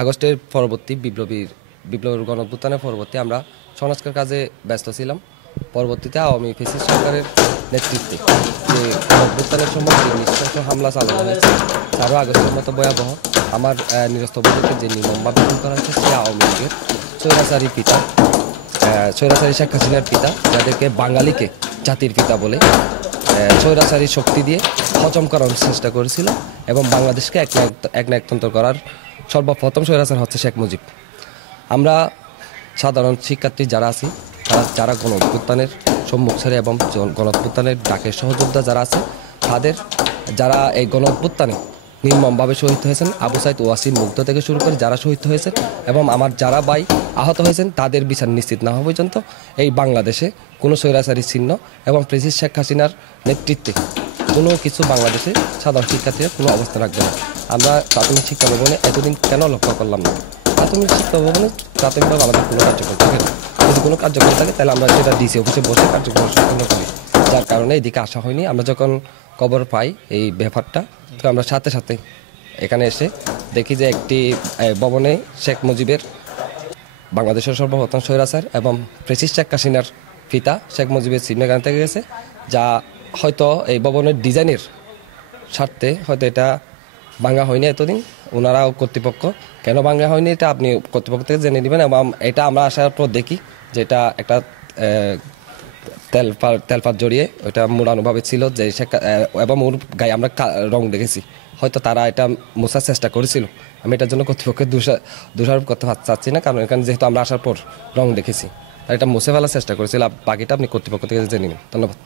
আগস্টের পরবর্তী বিপ্লবের গণঅভ্যুত্থানের পরবর্তী আমরা সংস্কার কাজে ব্যস্ত ছিলাম। পরবর্তীতে আওয়ামী ফ্যাসিস্ট সরকারের নেতৃত্বে যে অভ্যুত্থানের সময় যে নৃশংস হামলা চালানো হয়েছে, 4 আগস্টের মতো ভয়াবহ আমার নিরস্ত বন্ধুকে যে নির্মমভাবে খুন করা হয়েছে, সে আওয়ামী লীগের স্বৈরাচারী পিতা, স্বৈরাচারী শেখ হাসিনার পিতা, যাদেরকে বাঙালিকে জাতির পিতা বলে স্বৈরাচারী শক্তি দিয়ে হজম করার চেষ্টা করেছিল এবং বাংলাদেশকে একনায়কতন্ত্র করার সর্বপ্রথম স্বৈরাচার হচ্ছে শেখ মুজিব। আমরা সাধারণ শিক্ষার্থী যারা আছি, যারা গণ অভ্যুত্থানের সম্মুখ সারি এবং গণ অভ্যুত্থানের ডাকের সহযোদ্ধা যারা আছে, তাদের যারা এই গণ অভ্যুত্থানে নির্মমভাবে শহীদ হয়েছেন, আবু সাইদ ওয়াসিম মুগ্ধ থেকে শুরু করে যারা শহীদ হয়েছেন এবং আমার যারা ভাই আহত হয়েছেন, তাদের বিচার নিশ্চিত না হওয়া পর্যন্ত এই বাংলাদেশে কোনো স্বৈরাচারী চিহ্ন এবং প্রেসিডেন্ট শেখ হাসিনার নেতৃত্বে কোনো কিছু বাংলাদেশে সাধারণ শিক্ষার্থীরা কোনো অবস্থা রাখবে না। আমরা প্রাথমিক শিক্ষা ভবনে এতদিন কেন লক্ষ্য করলাম না? প্রাথমিক শিক্ষা ভবনে প্রাথমিকভাবে আমাদের কোনো কার্যক্রম থাকে না। যদি কোনো কার্যক্রম থাকে তাহলে আমরা সেটা ডিসি অফিসে বসে কার্যক্রম সম্পন্ন করি, যার কারণে এদিকে আসা হয়নি। আমরা যখন খবর পাই এই ব্যাপারটা, তো আমরা সাথে সাথে এখানে এসে দেখি যে একটি ভবনে শেখ মুজিবের, বাংলাদেশের সর্বপ্রথম স্বৈরাচার এবং প্রেসিডেন্ট শেখ হাসিনার পিতা শেখ মুজিবের চিহ্ন এখানে থেকে গেছে, যা হয়তো এই ভবনের ডিজাইনের স্বার্থে হয়তো এটা ভাঙা হয়নি এতদিন। ওনারাও কর্তৃপক্ষ কেন ভাঙা হয়নি এটা আপনি কর্তৃপক্ষ থেকে জেনে নেবেন। এবং এটা আমরা আসার পর দেখি যে এটা একটা তেলপাত জড়িয়ে ওইটা মোড়ানোভাবে ছিল, যে এবং ওর গায়ে আমরা রং দেখেছি। হয়তো তারা এটা মোছার চেষ্টা করেছিল। আমি এটার জন্য কর্তৃপক্ষের দোষারোপ করতে চাচ্ছি না, কারণ এখানে যেহেতু আমরা আসার পর রং দেখেছি, এটা মুছে ফেলার চেষ্টা করেছিল। বাকিটা আপনি কর্তৃপক্ষ থেকে জেনে নিন। ধন্যবাদ।